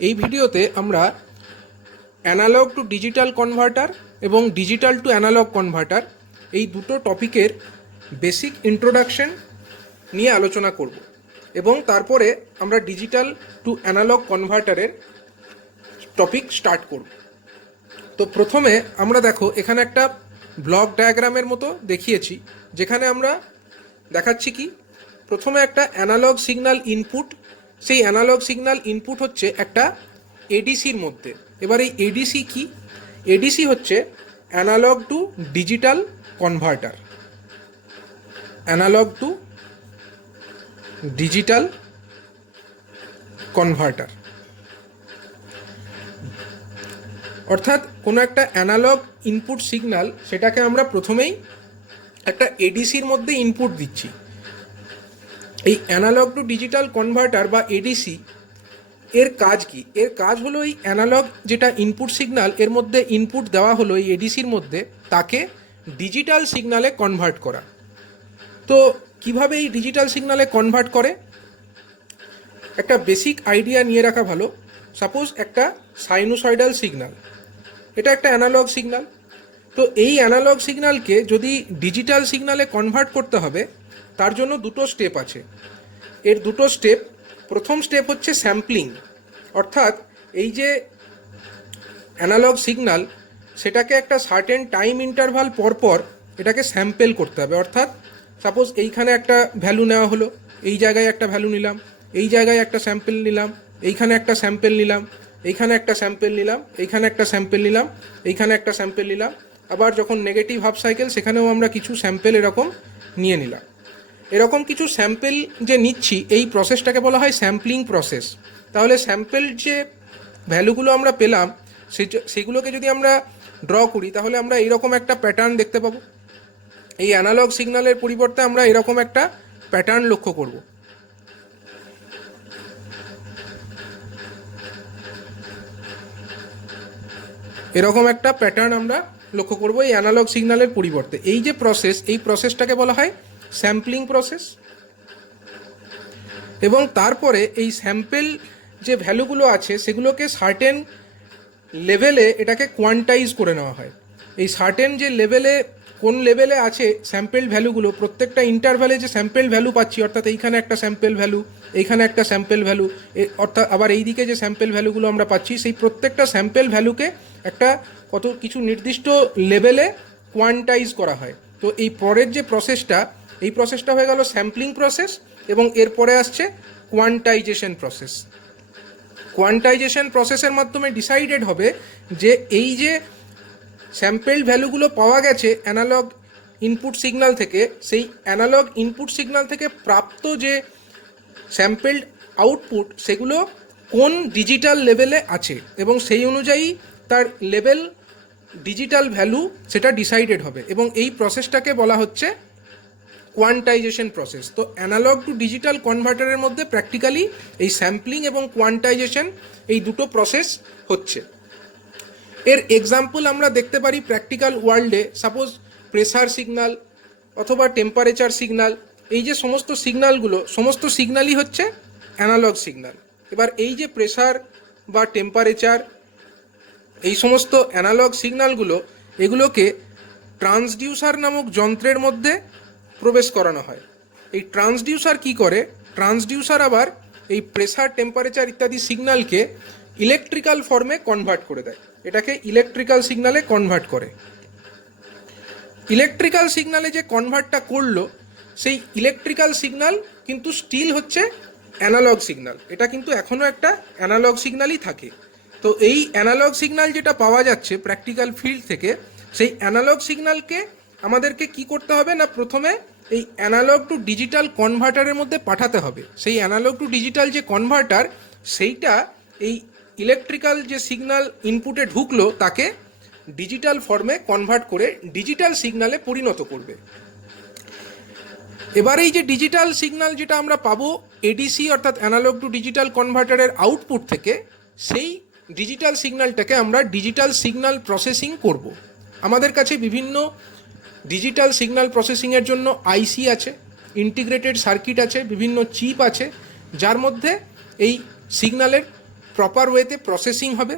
এই ভিডিওতে আমরা অ্যানালগ টু ডিজিটাল কনভার্টার এবং ডিজিটাল টু অ্যানালগ কনভার্টার এই দুটো টপিকের বেসিক ইন্ট্রোডাকশন নিয়ে আলোচনা করব এবং তারপরে আমরা ডিজিটাল টু অ্যানালগ কনভার্টারের টপিক স্টার্ট করব। তো প্রথমে আমরা দেখো এখানে একটা ব্লক ডায়াগ্রামের মতো দেখিয়েছি, যেখানে আমরা দেখাচ্ছি কি প্রথমে একটা অ্যানালগ সিগন্যাল ইনপুট, সেই অ্যানালগ সিগন্যাল ইনপুট হচ্ছে একটা এডিসির মধ্যে। এবার এই এডিসি কি? এডিসি হচ্ছে analogue to digital converter, analogue to digital converter. অর্থাৎ কোনো একটা অ্যানালগ ইনপুট সিগন্যাল, সেটাকে আমরা প্রথমেই একটা এডিসির মধ্যে ইনপুট দিচ্ছি। এই অ্যানালগ টু ডিজিটাল কনভার্টার বা এডিসি এর কাজ কি? এর কাজ হলো এই অ্যানালগ যেটা ইনপুট সিগন্যাল, এর মধ্যে ইনপুট দেওয়া হলো এই এডিসির মধ্যে, তাকে ডিজিটাল সিগন্যালে কনভার্ট করা। তো কিভাবে এই ডিজিটাল সিগন্যালে কনভার্ট করে, একটা বেসিক আইডিয়া নিয়ে রাখা ভালো। সাপোজ একটা সাইনোসয়েডাল সিগন্যাল, এটা একটা অ্যানালগ সিগন্যাল। তো এই অ্যানালগ সিগন্যালকে যদি ডিজিটাল সিগন্যালে কনভার্ট করতে হবে, তার জন্য দুটো স্টেপ আছে। এর দুটো স্টেপ, প্রথম স্টেপ হচ্ছে স্যাম্পলিং, অর্থাৎ এই যে অ্যানালগ সিগন্যাল, সেটাকে একটা সার্টেন টাইম ইন্টারভাল পরপর এটাকে স্যাম্পল করতে হবে। অর্থাৎ সাপোজ এইখানে একটা ভ্যালু নেওয়া হলো, এই জায়গায় একটা ভ্যালু নিলাম, এই জায়গায় একটা স্যাম্পল নিলাম, এইখানে একটা স্যাম্পল নিলাম, এইখানে একটা স্যাম্পল নিলাম, এইখানে একটা স্যাম্পল নিলাম, এইখানে একটা স্যাম্পল নিলাম। আবার যখন নেগেটিভ হাফ সাইকেল, সেখানেও আমরা কিছু স্যাম্পল এরকম নিয়ে নিলাম। এরকম কিছু স্যাম্পল যে নিচ্ছি, এই প্রসেসটাকে বলা হয় স্যাম্পলিং প্রসেস। তাহলে স্যাম্পল যে ভ্যালুগুলো আমরা পেলাম, সেগুলোকে যদি আমরা ড্র করি, তাহলে আমরা এইরকম একটা প্যাটার্ন দেখতে পাবো। এই অ্যানালগ সিগন্যালের পরিবর্তে আমরা এরকম একটা প্যাটার্ন লক্ষ্য করব। এরকম একটা প্যাটার্ন আমরা লক্ষ্য করব এই অ্যানালগ সিগন্যালের পরিবর্তে। এই যে প্রসেস, এই প্রসেসটাকে বলা হয় স্যাম্পলিং প্রসেস। এবং তারপরে এই স্যাম্পল যে ভ্যালুগুলো আছে, সেগুলোকে সার্টেন লেভেলে এটাকে কোয়ান্টাইজ করে নেওয়া হয়। এই সার্টেন যে লেভেলে, কোন লেভেলে আছে স্যাম্পল ভ্যালুগুলো, প্রত্যেকটা ইন্টারভ্যালে যে স্যাম্পল ভ্যালু পাচ্ছি, অর্থাৎ এইখানে একটা স্যাম্পল ভ্যালু, এইখানে একটা স্যাম্পল ভ্যালু, অর্থাৎ আবার এই দিকে যে স্যাম্পল ভ্যালুগুলো আমরা পাচ্ছি, সেই প্রত্যেকটা স্যাম্পল ভ্যালুকে একটা কিছু নির্দিষ্ট লেভেলে কোয়ান্টাইজ করা হয়। তো এই পরের যে প্রসেসটা, এই প্রসেসটা হয়ে গেল স্যাম্পলিং প্রসেস, এবং এরপরে আসছে কোয়ান্টাইজেশন প্রসেস। কোয়ান্টাইজেশন প্রসেসের মাধ্যমে ডিসাইডেড হবে যে এই যে স্যাম্পল ভ্যালুগুলো পাওয়া গেছে অ্যানালগ ইনপুট সিগন্যাল থেকে, সেই অ্যানালগ ইনপুট সিগন্যাল থেকে প্রাপ্ত যে স্যাম্পলড আউটপুট, সেগুলো কোন ডিজিটাল লেভেলে আছে, এবং সেই অনুযায়ী তার লেভেল ডিজিটাল ভ্যালু সেটা ডিসাইডেড হবে। এবং এই প্রসেসটাকে বলা হচ্ছে কোয়ান্টাইজেশন প্রসেস। তো অ্যানালগ টু ডিজিটাল কনভার্টারের মধ্যে প্র্যাকটিক্যালি এই স্যাম্পলিং এবং কোয়ান্টাইজেশন, এই দুটো প্রসেস হচ্ছে। এর এক্সাম্পল আমরা দেখতে পারি প্র্যাকটিক্যাল ওয়ার্ল্ডে। সাপোজ প্রেসার সিগন্যাল অথবা টেম্পারেচার সিগন্যাল, এই যে সমস্ত সিগন্যালগুলো, সমস্ত সিগন্যালই হচ্ছে অ্যানালগ সিগন্যাল। এবার এই যে প্রেসার বা টেম্পারেচার, এই সমস্ত অ্যানালগ সিগন্যালগুলো, এগুলোকে ট্রান্সডিউসার নামক যন্ত্রের মধ্যে প্রবেশ করানো হয়। এই ট্রান্সডিউসার কি করে? ট্রান্সডিউসার আবার এই প্রেসার, টেম্পারেচার ইত্যাদি সিগন্যালকে ইলেকট্রিক্যাল ফর্মে কনভার্ট করে দেয়, এটাকে ইলেকট্রিক্যাল সিগন্যালে কনভার্ট করে। ইলেকট্রিক্যাল সিগন্যালে যে কনভার্টটা করলো, সেই ইলেকট্রিক্যাল সিগন্যাল কিন্তু স্টিল হচ্ছে অ্যানালগ সিগন্যাল, এটা কিন্তু এখনও একটা অ্যানালগ সিগন্যালই থাকে। তো এই অ্যানালগ সিগন্যাল যেটা পাওয়া যাচ্ছে প্র্যাকটিক্যাল ফিল্ড থেকে, সেই অ্যানালগ সিগন্যালকে আমাদেরকে কি করতে হবে না, প্রথমে এই অ্যানালগ টু ডিজিটাল কনভার্টারের মধ্যে পাঠাতে হবে। সেই অ্যানালগ টু ডিজিটাল যে কনভার্টার, সেইটা এই ইলেকট্রিক্যাল যে সিগন্যাল ইনপুটে ঢুকলো, তাকে ডিজিটাল ফর্মে কনভার্ট করে ডিজিটাল সিগন্যালে পরিণত করবে। এবার এই যে ডিজিটাল সিগন্যাল যেটা আমরা পাবো এডিসি অর্থাৎ অ্যানালগ টু ডিজিটাল কনভার্টারের আউটপুট থেকে, সেই ডিজিটাল সিগন্যালটাকে আমরা ডিজিটাল সিগন্যাল প্রসেসিং করব। আমাদের কাছে বিভিন্ন ডিজিটাল সিগন্যাল প্রসেসিংয়ের জন্য আইসি আছে, ইন্টিগ্রেটেড সার্কিট আছে, বিভিন্ন চিপ আছে, যার মধ্যে এই সিগন্যালের প্রপার ওয়েতে প্রসেসিং হবে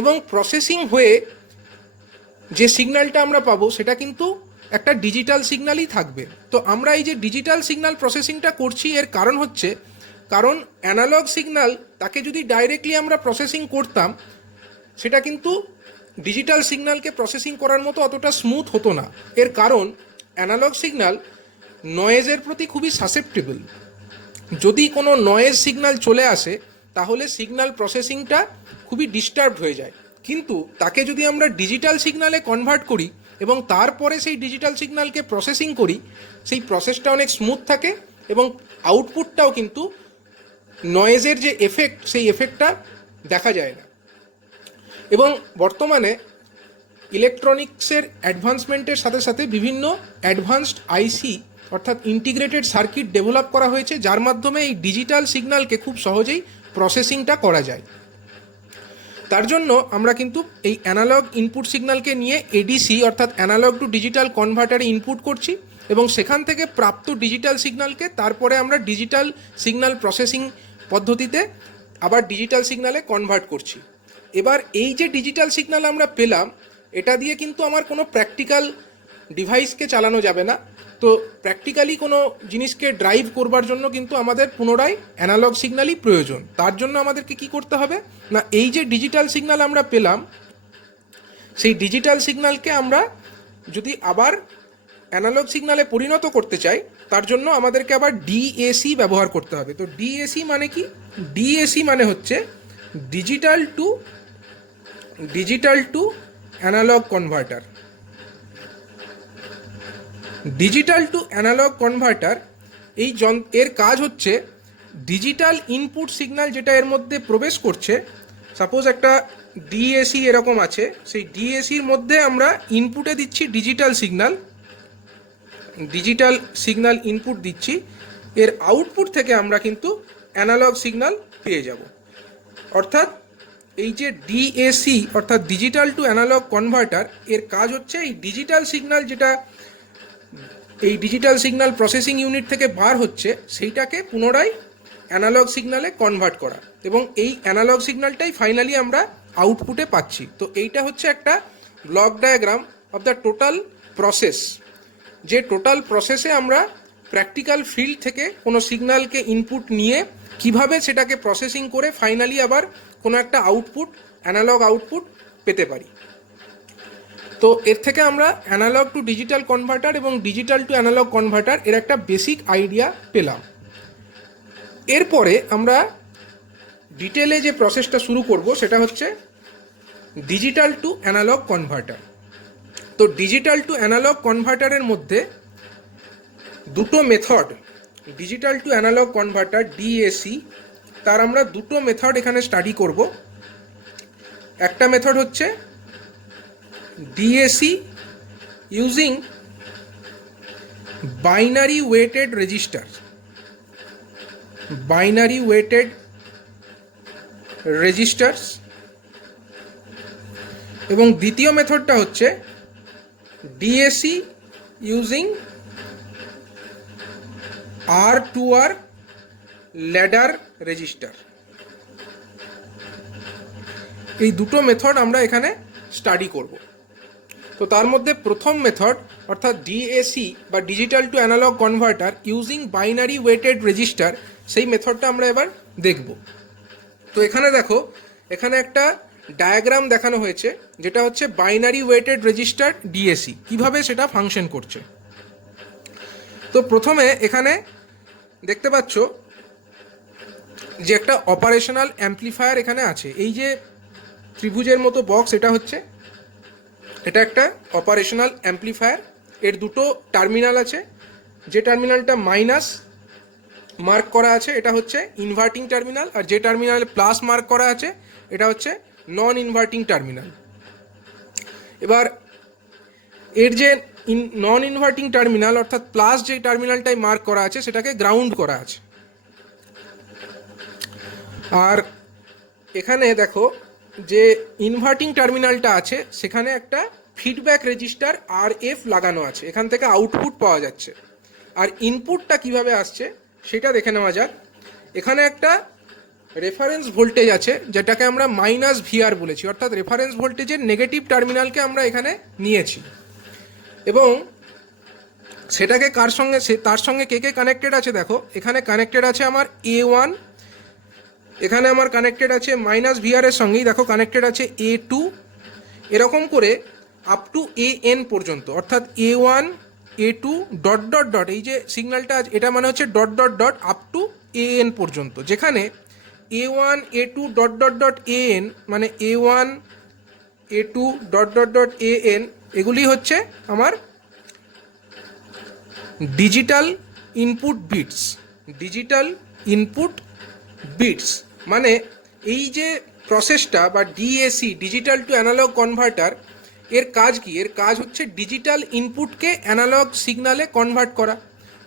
এবং প্রসেসিং হয়ে যে সিগন্যালটা আমরা পাবো সেটা কিন্তু একটা ডিজিটাল সিগন্যালই থাকবে। তো আমরা এই যে ডিজিটাল সিগন্যাল প্রসেসিংটা করছি এর কারণ হচ্ছে, কারণ অ্যানালগ সিগন্যাল তাকে যদি ডাইরেক্টলি আমরা প্রসেসিং করতাম সেটা কিন্তু ডিজিটাল সিগন্যালকে প্রসেসিং করার মতো অতটা স্মুথ হতো না। এর কারণ অ্যানালগ সিগন্যাল নয়েজের প্রতি খুবই সাসেপ্টেবল। যদি কোনো নয়েজ সিগন্যাল চলে আসে তাহলে সিগন্যাল প্রসেসিংটা খুবই ডিস্টার্ব হয়ে যায়, কিন্তু তাকে যদি আমরা ডিজিটাল সিগন্যালে কনভার্ট করি এবং তারপরে সেই ডিজিটাল সিগন্যালকে প্রসেসিং করি, সেই প্রসেসটা অনেক স্মুথ থাকে এবং আউটপুটটাও কিন্তু নয়েজের যে এফেক্ট সেই এফেক্টটা দেখা যায় না। এবং বর্তমানে ইলেকট্রনিক্সের অ্যাডভান্সমেন্টের সাথে সাথে বিভিন্ন অ্যাডভান্সড আইসি অর্থাৎ ইন্টিগ্রেটেড সার্কিট ডেভেলপ করা হয়েছে, যার মাধ্যমে এই ডিজিটাল সিগন্যালকে খুব সহজেই প্রসেসিংটা করা যায়। তার জন্য আমরা কিন্তু এই অ্যানালগ ইনপুট সিগন্যালকে নিয়ে এডিসি অর্থাৎ অ্যানালগ টু ডিজিটাল কনভার্টারে ইনপুট করছি এবং সেখান থেকে প্রাপ্ত ডিজিটাল সিগন্যালকে তারপরে আমরা ডিজিটাল সিগন্যাল প্রসেসিং পদ্ধতিতে আবার ডিজিটাল সিগন্যালে কনভার্ট করছি। এবার এই যে ডিজিটাল সিগন্যাল আমরা পেলাম, এটা দিয়ে কিন্তু আমার কোনো প্র্যাকটিক্যাল ডিভাইসকে চালানো যাবে না। তো প্র্যাকটিক্যালি কোনো জিনিসকে ড্রাইভ করবার জন্য কিন্তু আমাদের পুনরায় অ্যানালগ সিগন্যালই প্রয়োজন। তার জন্য আমাদেরকে কি করতে হবে না, এই যে ডিজিটাল সিগন্যাল আমরা পেলাম সেই ডিজিটাল সিগন্যালকে আমরা যদি আবার অ্যানালগ সিগন্যালে পরিণত করতে চাই তার জন্য আমাদেরকে আবার ডিএসি ব্যবহার করতে হবে। তো ডিএসি মানে কি? ডিএসি মানে হচ্ছে digital to analogue converter. Digital to analogue converter এর কাজ হচ্ছে ডিজিটাল ইনপুট সিগন্যাল যেটা এর মধ্যে প্রবেশ করছে, সাপোজ একটা ডিএসি এরকম আছে, সেই ডিএসির মধ্যে আমরা ইনপুটে দিচ্ছি ডিজিটাল সিগন্যাল ইনপুট দিচ্ছি, এর আউটপুট থেকে আমরা কিন্তু অ্যানালগ সিগন্যাল পেয়ে যাব। অর্থাৎ এই যে ডিএসি অর্থাৎ ডিজিটাল টু অ্যানালগ কনভার্টার এর কাজ হচ্ছে এই ডিজিটাল সিগন্যাল যেটা এই ডিজিটাল সিগন্যাল প্রসেসিং ইউনিট থেকে বার হচ্ছে সেইটাকে পুনরায় অ্যানালগ সিগন্যালে কনভার্ট করা, এবং এই অ্যানালগ সিগন্যালটাই ফাইনালি আমরা আউটপুটে পাচ্ছি। তো এইটা হচ্ছে একটা block diagram of the total process, যে টোটাল প্রসেসে আমরা প্র্যাকটিক্যাল ফিল্ড থেকে কোনো সিগন্যালকে ইনপুট নিয়ে কিভাবে সেটাকে প্রসেসিং করে ফাইনালি আবার কোনো একটা আউটপুট অ্যানালগ আউটপুট পেতে পারি। তো এর থেকে আমরা অ্যানালগ টু ডিজিটাল কনভার্টার এবং ডিজিটাল টু অ্যানালগ কনভার্টার এর একটা বেসিক আইডিয়া পেলাম। এরপরে আমরা ডিটেলে যে প্রসেসটা শুরু করব সেটা হচ্ছে ডিজিটাল টু অ্যানালগ কনভার্টার। তো ডিজিটাল টু অ্যানালগ কনভার্টারের মধ্যে দুটো method, digital to analogue converter DAC, তার আমরা দুটো মেথড এখানে স্টাডি করব। একটা মেথড হচ্ছে DAC using binary weighted resistors, এবং দ্বিতীয় মেথডটা হচ্ছে DAC using R2R ladder register. এই দুটো মেথড আমরা এখানে স্টাডি করব। তো তার মধ্যে প্রথম মেথড অর্থাৎ ডিএসি বা digital to analogue converter using binary weighted resistor, সেই মেথডটা আমরা এবার দেখব। তো এখানে দেখো, এখানে একটা ডায়াগ্রাম দেখানো হয়েছে যেটা হচ্ছে বাইনারি ওয়েটেড রেজিস্টার ডিএসি, কিভাবে সেটা ফাংশন করছে। তো প্রথমে এখানে দেখতে পাচ্ছ যে একটা অপারেশনাল অ্যাম্প্লিফায়ার এখানে আছে। এই যে ত্রিভুজের মতো বক্স, এটা একটা অপারেশনাল অ্যাম্প্লিফায়ার। এর দুটো টার্মিনাল আছে, যে টার্মিনালটা মাইনাস মার্ক করা আছে এটা হচ্ছে ইনভার্টিং টার্মিনাল, আর যে টার্মিনালে প্লাস মার্ক করা আছে এটা হচ্ছে নন ইনভার্টিং টার্মিনাল। এবার এর যে নন ইনভার্টিং টার্মিনাল অর্থাৎ প্লাস যে টার্মিনালটাই মার্ক করা আছে সেটাকে গ্রাউন্ড করা আছে। আর এখানে দেখো যে ইনভার্টিং টার্মিনালটা আছে সেখানে একটা ফিডব্যাক রেজিস্টার RF লাগানো আছে, এখান থেকে আউটপুট পাওয়া যাচ্ছে। আর ইনপুটটা কিভাবে আসছে সেটা দেখে নেওয়া যাক। এখানে একটা রেফারেন্স ভোল্টেজ আছে যেটাকে আমরা মাইনাস ভিআর বলেছি, অর্থাৎ রেফারেন্স ভোল্টেজের নেগেটিভ টার্মিনালকে আমরা এখানে নিয়েছি এবং সেটাকে তার সঙ্গে কে কে কানেক্টেড আছে দেখো, এখানে কানেক্টেড আছে আমার A1, এখানে আমার কানেক্টেড আছে মাইনাস ভিআর এর সঙ্গেই দেখো কানেক্টেড আছে A2, এরকম করে আপ টু AN পর্যন্ত, অর্থাৎ A1 A2 dot dot dot, এই যে সিগন্যালটা এটা মানে হচ্ছে dot dot dot up two AN পর্যন্ত, যেখানে A1 A2 dot dot dot AN মানে A1 A2 dot dot dot AN এগুলি হচ্ছে আমার digital input bits. Digital input bits মানে এই যে প্রসেসটা বা DAC, digital to analogue converter, এর কাজ কি? এর কাজ হচ্ছে ডিজিটাল ইনপুটকে অ্যানালগ সিগনালে কনভার্ট করা।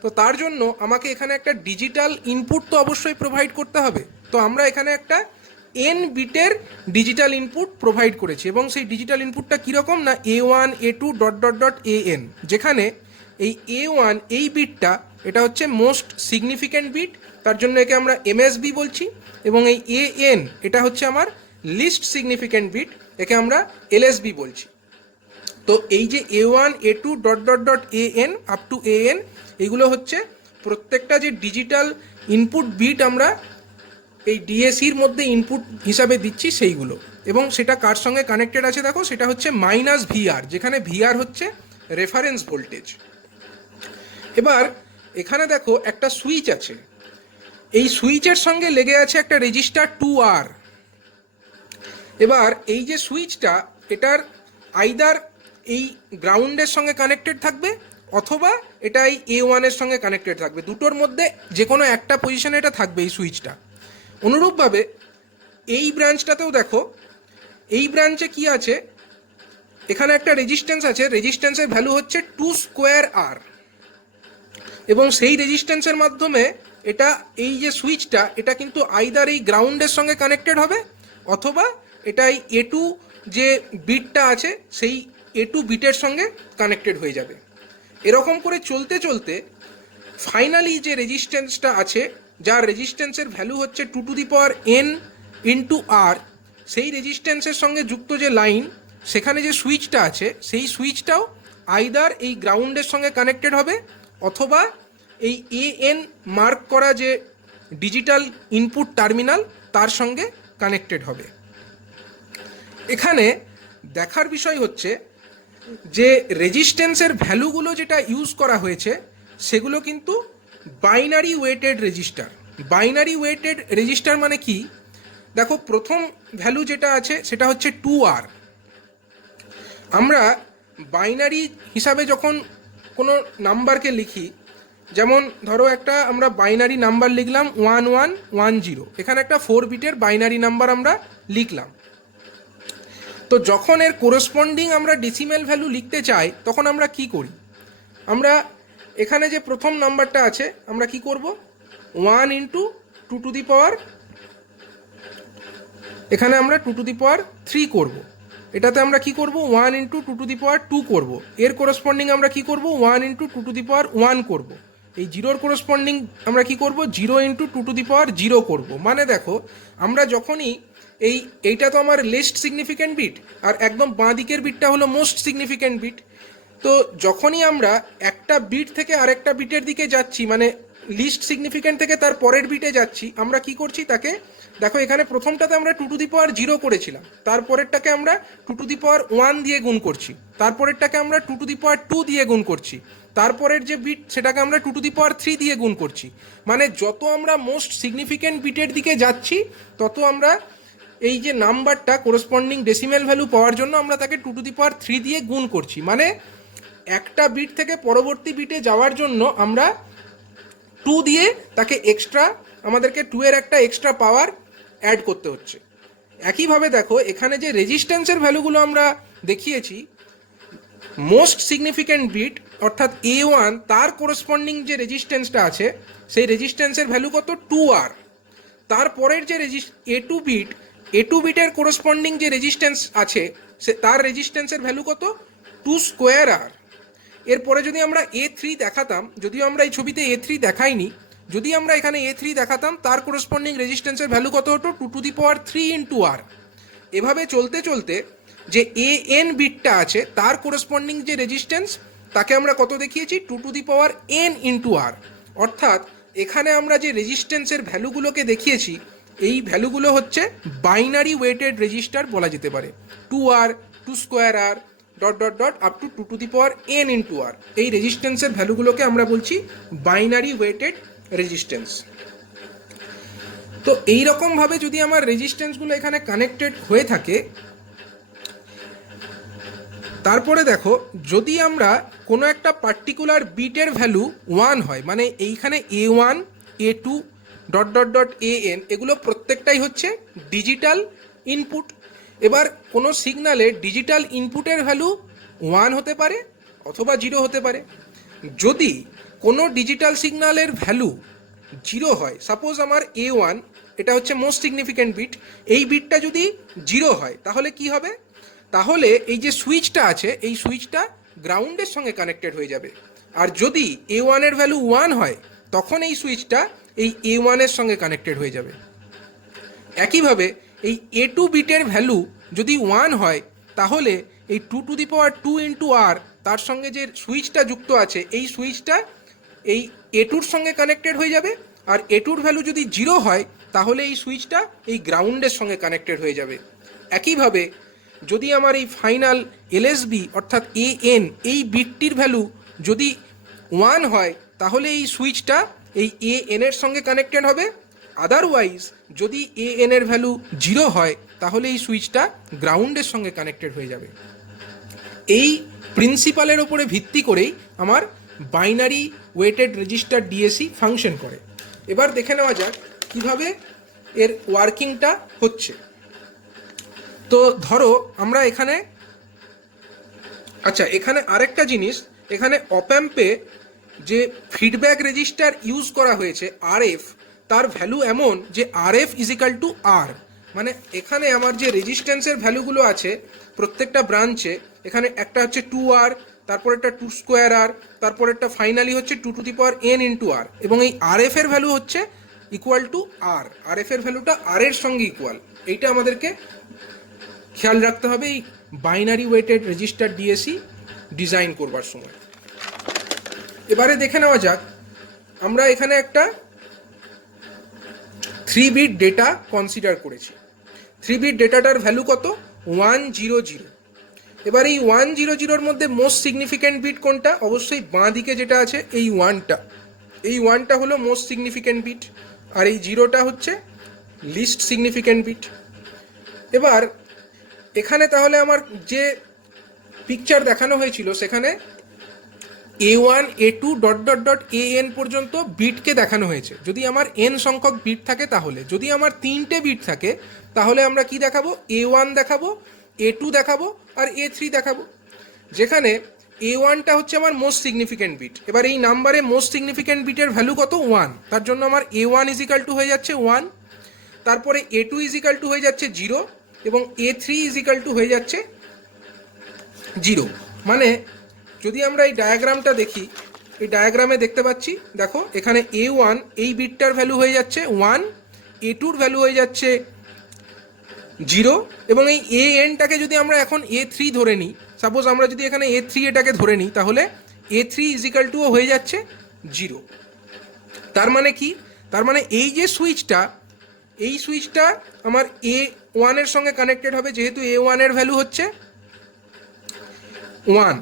তো তার জন্য আমাকে এখানে একটা ডিজিটাল ইনপুট তো অবশ্যই প্রোভাইড করতে হবে। তো আমরা এখানে একটা এন বিটের ডিজিটাল ইনপুট প্রোভাইড করেছি এবং সেই ডিজিটাল ইনপুটটা কীরকম না A1 A2 dot dot dot AN, যেখানে এই A1 এই বিটটা এটা হচ্ছে মোস্ট সিগনিফিক্যান্ট বিট, তার জন্য একে আমরা MSB বলছি, এবং এই AN এটা হচ্ছে আমার লিস্ট সিগনিফিক্যান্ট বিট, একে আমরা LSB বলছি। তো এই যে A1 A2 dot dot dot AN up to AN এগুলো হচ্ছে প্রত্যেকটা যে ডিজিটাল ইনপুট বিট আমরা এই ডিএসির মধ্যে ইনপুট হিসাবে দিচ্ছি সেইগুলো, এবং সেটা কার সঙ্গে কানেক্টেড আছে দেখো, সেটা হচ্ছে মাইনাস ভিআর, যেখানে ভিআর হচ্ছে রেফারেন্স ভোল্টেজ। এবার এখানে দেখো একটা সুইচ আছে, এই সুইচের সঙ্গে লেগে আছে একটা রেজিস্টার 2R। এবার এই যে সুইচটা এটার আইদার এই গ্রাউন্ডের সঙ্গে কানেক্টেড থাকবে অথবা এটা এই A1 এর সঙ্গে কানেক্টেড থাকবে, দুটোর মধ্যে যে কোনো একটা পজিশনে এটা থাকবে এই সুইচটা। অনুরূপভাবে এই ব্রাঞ্চটাতেও দেখো, এই ব্রাঞ্চে কি আছে, এখানে একটা রেজিস্ট্যান্স আছে, রেজিস্ট্যান্সের ভ্যালু হচ্ছে 2² R, এবং সেই রেজিস্ট্যান্সের মাধ্যমে এটা এই যে সুইচটা এটা কিন্তু আইদার এই গ্রাউন্ডের সঙ্গে কানেক্টেড হবে অথবা এটা এই A2 যে বিটটা আছে সেই A2 বিটের সঙ্গে কানেক্টেড হয়ে যাবে। এরকম করে চলতে চলতে ফাইনালি যে রেজিস্ট্যান্সটা আছে, যার রেজিস্ট্যান্সের ভ্যালু হচ্ছে 2n ইন্টু R, সেই রেজিস্ট্যান্সের সঙ্গে যুক্ত যে লাইন, সেখানে যে সুইচটা আছে সেই সুইচটাও আইদার এই গ্রাউন্ডের সঙ্গে কানেক্টেড হবে অথবা এই AN মার্ক করা যে ডিজিটাল ইনপুট টার্মিনাল তার সঙ্গে কানেক্টেড হবে। এখানে দেখার বিষয় হচ্ছে যে রেজিস্ট্যান্সের ভ্যালুগুলো যেটা ইউজ করা হয়েছে সেগুলো কিন্তু binary weighted resistor. Binary weighted resistor মানে কি দেখো, প্রথম ভ্যালু যেটা আছে সেটা হচ্ছে 2R। আমরা বাইনারি হিসাবে যখন কোনো নাম্বারকে লিখি, যেমন ধরো একটা আমরা বাইনারি নাম্বার লিখলাম 1110, এখানে একটা 4 বিটের বাইনারি নাম্বার আমরা লিখলাম। তো যখন এর কোরেসপন্ডিং আমরা ডেসিমেল ভ্যালু লিখতে চাই তখন আমরা কি করি, আমরা এখানে যে প্রথম নাম্বারটা আছে আমরা কি করব, 1 ইন্টু 2 টু দি পাওয়ার, এখানে আমরা 2 টু দি পাওয়ার 3 করব, এটাতে আমরা কি করব 1 ইন্টু 2 টু দি পাওয়ার 2 করব, এর কোরেসপন্ডিং আমরা কি করব 1 ইন্টু 2 টু দি পাওয়ার 1 করব, এই জিরোর কোরেসপন্ডিং আমরা কি করব 0 ইন্টু 2 টু দি পাওয়ার 0 করব। মানে দেখো আমরা যখনই এইটা তো আমার লিস্ট সিগনিফিক্যান্ট বিট আর একদম বাঁ দিকের বিটটা হলো মোস্ট সিগনিফিক্যান্ট বিট। তো যখনই আমরা একটা বিট থেকে আরেকটা বিটের দিকে যাচ্ছি, মানে লিস্ট সিগনিফিক্যান্ট থেকে তার পরের বিটে যাচ্ছি, আমরা কি করছি তাকে দেখো, এখানে প্রথমটাতে আমরা 2 টু দি পাওয়ার 0 করেছিলাম, তারপরেরটাকে আমরা 2 টু দি পাওয়ার 1 দিয়ে গুণ করছি, তারপরেরটাকে আমরা 2 টু দি পাওয়ার 2 দিয়ে গুণ করছি, তারপরের যে বিট সেটাকে আমরা 2 টু দি পাওয়ার 3 দিয়ে গুণ করছি। মানে যত আমরা মোস্ট সিগনিফিক্যান্ট বিটের দিকে যাচ্ছি তত আমরা এই যে নাম্বারটা কোরেসপন্ডিং ডেসিমেল ভ্যালু পাওয়ার জন্য আমরা তাকে 2 টু দি পাওয়ার 3 দিয়ে গুণ করছি। মানে একটা বিট থেকে পরবর্তী বিটে যাওয়ার জন্য আমরা 2 দিয়ে তাকে এক্সট্রা, আমাদেরকে 2 এর একটা এক্সট্রা পাওয়ার অ্যাড করতে হচ্ছে। একইভাবে দেখো এখানে যে রেজিস্ট্যান্সের ভ্যালুগুলো আমরা দেখিয়েছি, মোস্ট সিগনিফিক্যান্ট বিট অর্থাৎ A1 তার কোরেসপন্ডিং যে রেজিস্ট্যান্সটা আছে সেই রেজিস্ট্যান্সের ভ্যালু কত 2R। তারপরের যে A2 বিট, A2 বিটের কোরেসপন্ডিং যে রেজিস্ট্যান্স আছে তার রেজিস্ট্যান্সের ভ্যালু কত 2²R। এরপরে যদি আমরা A3 দেখাতাম, যদিও আমরা এই ছবিতে A3 দেখাইনি, যদি আমরা এখানে A3 দেখাতাম তার করসপন্ডিং রেজিস্ট্যান্সের ভ্যালু কত হতো 2⁻³ ইন্টু আর। এভাবে চলতে চলতে যে AN বিটটা আছে তার করসপন্ডিং যে রেজিস্ট্যান্স তাকে আমরা কত দেখিয়েছি 2⁻n ইন্টু আর। অর্থাৎ এখানে আমরা যে রেজিস্ট্যান্সের ভ্যালুগুলোকে দেখিয়েছি এই ভ্যালুগুলো হচ্ছে বাইনারি ওয়েটেড রেজিস্টার বলা যেতে পারে। 2R 2²R dot dot dot up to 2⁻n into R. এই রেজিস্ট্যান্সের ভ্যালুগুলোকে আমরা বলছি বাইনারি ওয়েটেড রেজিস্ট্যান্স। তো এইরকমভাবে যদি আমার রেজিস্ট্যান্সগুলো এখানে কানেক্টেড হয়ে থাকে, তারপরে দেখো যদি আমরা কোনো একটা পার্টিকুলার বিটের ভ্যালু 1 হয়, মানে এইখানে A1 A2 dot dot dot AN এগুলো প্রত্যেকটাই হচ্ছে ডিজিটাল ইনপুট। এবার কোনো সিগনালে ডিজিটাল ইনপুটের ভ্যালু 1 হতে পারে অথবা 0 হতে পারে। যদি কোনো ডিজিটাল সিগন্যালের ভ্যালু 0 হয়, সাপোজ আমার A1 এটা হচ্ছে মোস্ট সিগনিফিক্যান্ট বিট, এই বিটটা যদি 0 হয় তাহলে কি হবে? তাহলে এই যে সুইচটা আছে এই সুইচটা গ্রাউন্ডের সঙ্গে কানেক্টেড হয়ে যাবে। আর যদি A1 এর ভ্যালু 1 হয় তখন এই সুইচটা এই A1 এর সঙ্গে কানেক্টেড হয়ে যাবে। একইভাবে এই A2 বিটের ভ্যালু যদি 1 হয় তাহলে এই 2⁻² ইন্টু আর তার সঙ্গে যে সুইচটা যুক্ত আছে এই সুইচটা এই A2-র সঙ্গে কানেক্টেড হয়ে যাবে। আর A2-র ভ্যালু যদি 0 হয় তাহলে এই সুইচটা এই গ্রাউন্ডের সঙ্গে কানেক্টেড হয়ে যাবে। একইভাবে যদি আমার এই ফাইনাল LSB অর্থাৎ AN এই বিটটির ভ্যালু যদি 1 হয় তাহলে এই সুইচটা এই AN এর সঙ্গে কানেক্টেড হবে। আদারওয়াইজ যদি AN এর ভ্যালু 0 হয় তাহলে এই সুইচটা গ্রাউন্ডের সঙ্গে কানেক্টেড হয়ে যাবে। এই প্রিন্সিপালের ওপরে ভিত্তি করেই আমার binary weighted resistor DAC function করে। এবার দেখে নেওয়া যাক কিভাবে এর ওয়ার্কিংটা হচ্ছে। তো ধরো আমরা এখানে এখানে আরেকটা জিনিস, এখানে অপ্যাম্পে যে ফিডব্যাক রেজিস্টার ইউজ করা হয়েছে RF, তার ভ্যালু এমন যে RF = R। মানে এখানে আমার যে রেজিস্ট্যান্সের ভ্যালুগুলো আছে প্রত্যেকটা ব্রাঞ্চে, এখানে একটা হচ্ছে 2R, তারপর একটা 2²R, তারপর একটা ফাইনালি হচ্ছে 2⁻n ইন্টু আর, এবং এই RF এর ভ্যালু হচ্ছে ইকুয়াল টু R। RF এর ভ্যালুটা R এর সঙ্গে ইকুয়াল। এইটা আমাদেরকে খেয়াল রাখতে হবে এই binary weighted resistor DAC design করবার সময়। এবারে দেখে নেওয়া যাক, আমরা এখানে একটা 3 বিট ডেটা কনসিডার করেছি। 3 বিট ডেটাটার ভ্যালু কত? 100। এবার এই 100-এর মধ্যে মোস্ট সিগনিফিক্যান্ট বিট কোনটা? অবশ্যই বাঁ দিকে যেটা আছে এই 1টা। এই 1টা হলো মোস্ট সিগনিফিক্যান্ট বিট, আর এই 0টা হচ্ছে লিস্ট সিগনিফিক্যান্ট বিট। এবার এখানে তাহলে আমার যে পিকচার দেখানো হয়েছিল সেখানে A1 A2 dot dot dot AN পর্যন্ত বিটকে দেখানো হয়েছে। যদি আমার n সংখ্যক বিট থাকে তাহলে, যদি আমার 3টে বিট থাকে তাহলে আমরা কি দেখাবো? A1 দেখাবো, A2 দেখাবো আর A3 দেখাবো। যেখানে A1টা হচ্ছে আমার মোস্ট সিগনিফিক্যান্ট বিট। এবার এই নাম্বারে মোস্ট সিগনিফিক্যান্ট বিটের ভ্যালু কত? 1। তার জন্য আমার A1 = হয়ে যাচ্ছে 1, তারপরে A2 = হয়ে যাচ্ছে 0 এবং A3 = হয়ে যাচ্ছে 0। মানে যদি আমরা এই ডায়াগ্রামটা দেখি, এই ডায়াগ্রামে দেখতে পাচ্ছি, দেখো এখানে A1 এই বিটটার ভ্যালু হয়ে যাচ্ছে 1, A2-র ভ্যালু হয়ে যাচ্ছে 0 এবং এই AN-টাকে যদি আমরা এখন A3 ধরে নিই, সাপোজ আমরা যদি এখানে A3 এটাকে ধরে নিই তাহলে A3 = হয়ে যাচ্ছে 0। তার মানে কি? তার মানে এই যে সুইচটা, এই সুইচটা আমার A1 এর সঙ্গে কানেক্টেড হবে, যেহেতু A1 এর ভ্যালু হচ্ছে 1,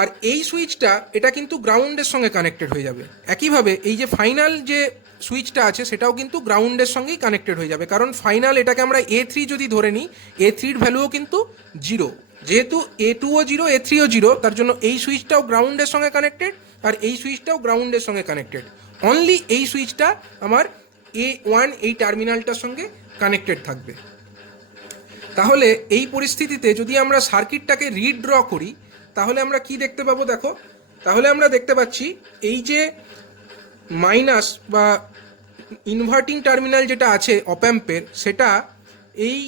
আর এই সুইচটা এটা কিন্তু গ্রাউন্ডের সঙ্গে কানেক্টেড হয়ে যাবে। একইভাবে এই যে ফাইনাল যে সুইচটা আছে সেটাও কিন্তু গ্রাউন্ডের সঙ্গেই কানেক্টেড হয়ে যাবে, কারণ ফাইনাল এটাকে আমরা A3 যদি ধরে নিই, A3-র ভ্যালুও কিন্তু 0। যেহেতু A2ও 0 A3ও 0, তার জন্য এই সুইচটাও গ্রাউন্ডের সঙ্গে কানেক্টেড আর এই সুইচটাও গ্রাউন্ডের সঙ্গে কানেক্টেড। অনলি এই সুইচটা আমার A1 এই টার্মিনালটার সঙ্গে কানেক্টেড থাকবে। তাহলে এই পরিস্থিতিতে যদি আমরা সার্কিটটাকে রিড্র করি তাহলে আমরা কি দেখতে পাবো? দেখো, তাহলে আমরা দেখতে পাচ্ছি এই যে মাইনাস বা ইনভার্টিং টার্মিনাল যেটা আছে অপ্যাম্পের, সেটা এই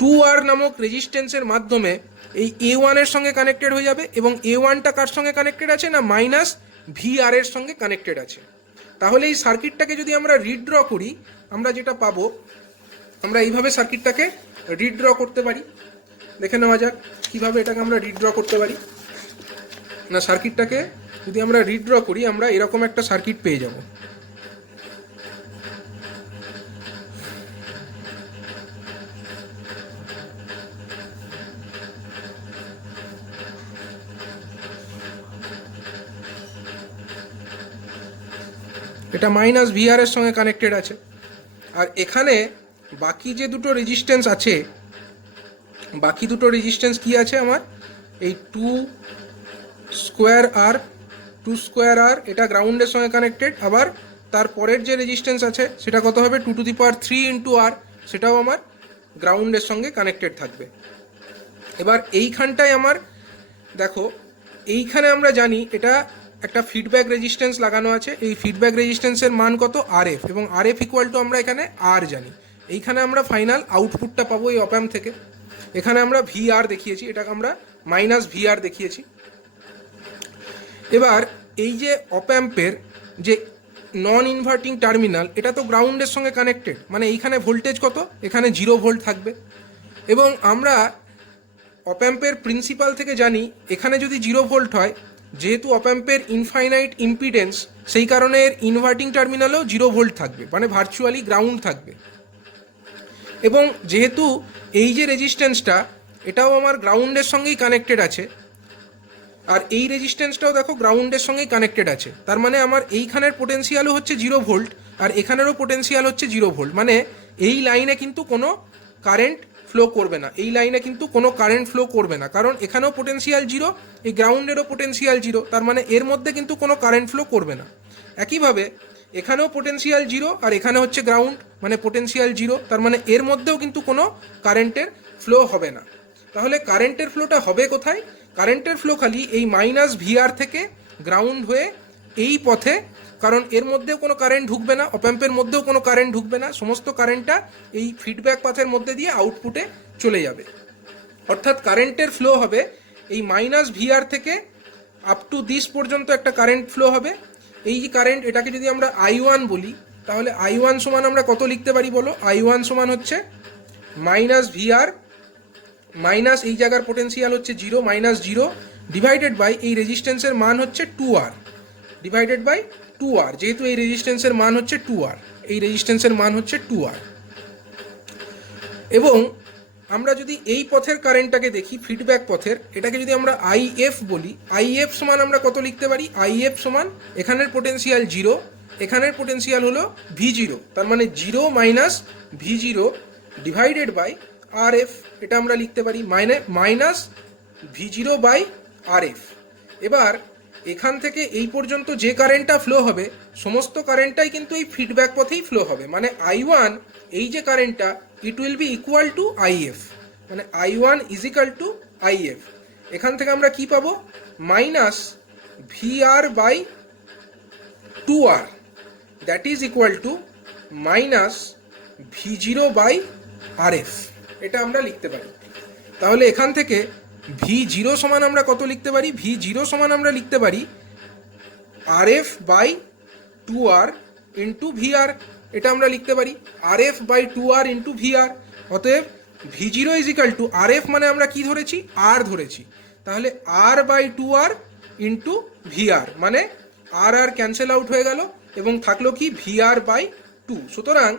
2R নামক রেজিস্ট্যান্সের মাধ্যমে এই A1 এর সঙ্গে কানেক্টেড হয়ে যাবে এবং A1টা কার সঙ্গে কানেক্টেড আছে না, -VR এর সঙ্গে কানেক্টেড আছে। তাহলে এই সার্কিটটাকে যদি আমরা রিড্র করি, আমরা যেটা পাবো, আমরা এইভাবে সার্কিটটাকে রিড্র করতে পারি। দেখে নেওয়া যাক কীভাবে এটাকে আমরা রিড্র করতে পারি। না, সার্কিটটাকে যদি আমরা রিড্র করি, আমরা এরকম একটা সার্কিট পেয়ে যাব। এটা মাইনাস ভিআর এর সঙ্গে কানেক্টেড আছে। আর এখানে বাকি যে দুটো রেজিস্ট্যান্স আছে, বাকি দুটো রেজিস্ট্যান্স কি আছে আমার, এই 2 স্কোয়ার আর এটা গ্রাউন্ডের সঙ্গে কানেক্টেড। আবার তারপরের যে রেজিস্ট্যান্স আছে সেটা কত হবে, 2⁻³ ইন্টু আর, সেটাও আমার গ্রাউন্ডের সঙ্গে কানেক্টেড থাকবে। এবার এইখানটায় আমার দেখো, এইখানে আমরা জানি এটা একটা ফিডব্যাক রেজিস্ট্যান্স লাগানো আছে। এই ফিডব্যাক রেজিস্ট্যান্সের মান কত, RF, এবং RF ইকুয়াল টু আমরা এখানে আর জানি। এইখানে আমরা ফাইনাল আউটপুটটা পাবো এই অপ অ্যাম্প থেকে। এখানে আমরা VR দেখিয়েছি, এটাকে আমরা মাইনাস VR দেখিয়েছি। এবার এই যে অপ অ্যাম্পের যে নন ইনভার্টিং টার্মিনাল, এটা তো গ্রাউন্ডের সঙ্গে কানেক্টেড, মানে এইখানে ভোল্টেজ কত, এখানে 0 ভোল্ট থাকবে। এবং আমরা অপ অ্যাম্পের প্রিন্সিপাল থেকে জানি এখানে যদি 0 ভোল্ট হয়, যেহেতু অপ অ্যাম্পের ইনফাইনাইট ইম্পিডেন্স, সেই কারণে এর ইনভার্টিং টার্মিনালেও 0 ভোল্ট থাকবে, মানে ভার্চুয়ালি গ্রাউন্ড থাকবে। এবং যেহেতু এই যে রেজিস্ট্যান্সটা, এটাও আমার গ্রাউন্ডের সঙ্গেই কানেক্টেড আছে, আর এই রেজিস্ট্যান্সটাও দেখো গ্রাউন্ডের সঙ্গেই কানেক্টেড আছে, তার মানে আমার এইখানের পোটেন্সিয়ালও হচ্ছে 0 ভোল্ট, আর এখানেরও পোটেন্সিয়াল হচ্ছে 0 ভোল্ট। মানে এই লাইনে কিন্তু কোনো কারেন্ট ফ্লো করবে না, এই লাইনে কিন্তু কোনো কারেন্ট ফ্লো করবে না, কারণ এখানেও পোটেন্সিয়াল 0, এই গ্রাউন্ডেরও পোটেন্সিয়াল 0, তার মানে এর মধ্যে কিন্তু কোনো কারেন্ট ফ্লো করবে না। একইভাবে এখানেও পোটেন্সিয়াল 0, আর এখানে হচ্ছে গ্রাউন্ড, মানে পোটেন্সিয়াল 0, তার মানে এর মধ্যেও কিন্তু কোনো কারেন্টের ফ্লো হবে না। তাহলে কারেন্টের ফ্লোটা হবে কোথায়, কারেন্টের ফ্লো খালি এই মাইনাস VR থেকে গ্রাউন্ড হয়ে এই পথে, কারণ এর মধ্যেও কোনো কারেন্ট ঢুকবে না, অপ অ্যাম্পের মধ্যেও কোনো কারেন্ট ঢুকবে না, সমস্ত কারেন্টটা এই ফিডব্যাক পাথের মধ্যে দিয়ে আউটপুটে চলে যাবে। অর্থাৎ কারেন্টের ফ্লো হবে এই মাইনাস VR থেকে আপ টু দিস পর্যন্ত একটা কারেন্ট ফ্লো হবে। এই যে কারেন্ট, এটাকে যদি আমরা I1 বলি, তাহলে I1 সমান আমরা কত লিখতে পারি বলো, I1 সমান হচ্ছে মাইনাস VR মাইনাস এই জায়গার পোটেন্সিয়াল হচ্ছে 0, মাইনাস 0 ডিভাইডেড বাই এই রেজিস্ট্যান্সের মান হচ্ছে 2R, ডিভাইডেড বাই 2R, যেহেতু এই রেজিস্ট্যান্সের মান হচ্ছে 2R, এই রেজিস্ট্যান্সের মান হচ্ছে 2R। এবং আমরা যদি এই পথের কারেন্টটাকে দেখি, ফিডব্যাক পথের, এটাকে যদি আমরা IF বলি, IF সমান আমরা কত লিখতে পারি, IF সমান এখানের পোটেন্সিয়াল 0, এখানের পোটেন্সিয়াল হলো V0, তার মানে 0 minus V0 divided by RF, এটা আমরা লিখতে পারি মাইনাস V0 বাই RF। এবার এখান থেকে এই পর্যন্ত যে কারেন্টটা ফ্লো হবে, সমস্ত কারেন্টটাই কিন্তু এই ফিডব্যাক পথেই ফ্লো হবে, মানে I1, এই যে কারেন্টটা, it will be equal two IF, মানে I1 is equal two IF। এখান থেকে আমরা কি পাবো, minus VR by 2R, that is equal to minus V0 by RF, এটা আমরা লিখতে পারি। তাহলে এখান থেকে V0 সমান আমরা কত লিখতে পারি, V0 সমান আমরা লিখতে পারি RF by 2R into VR, এটা আমরা লিখতে পারি RF by 2R into VR। অতএব V0 is equal two RF, মানে আমরা কি ধরেছি, R ধরেছি, তাহলে R by 2R into VR, মানে আর ক্যান্সেল আউট হয়ে গেল এবং থাকলো কি VR বাই 2। সুতরাং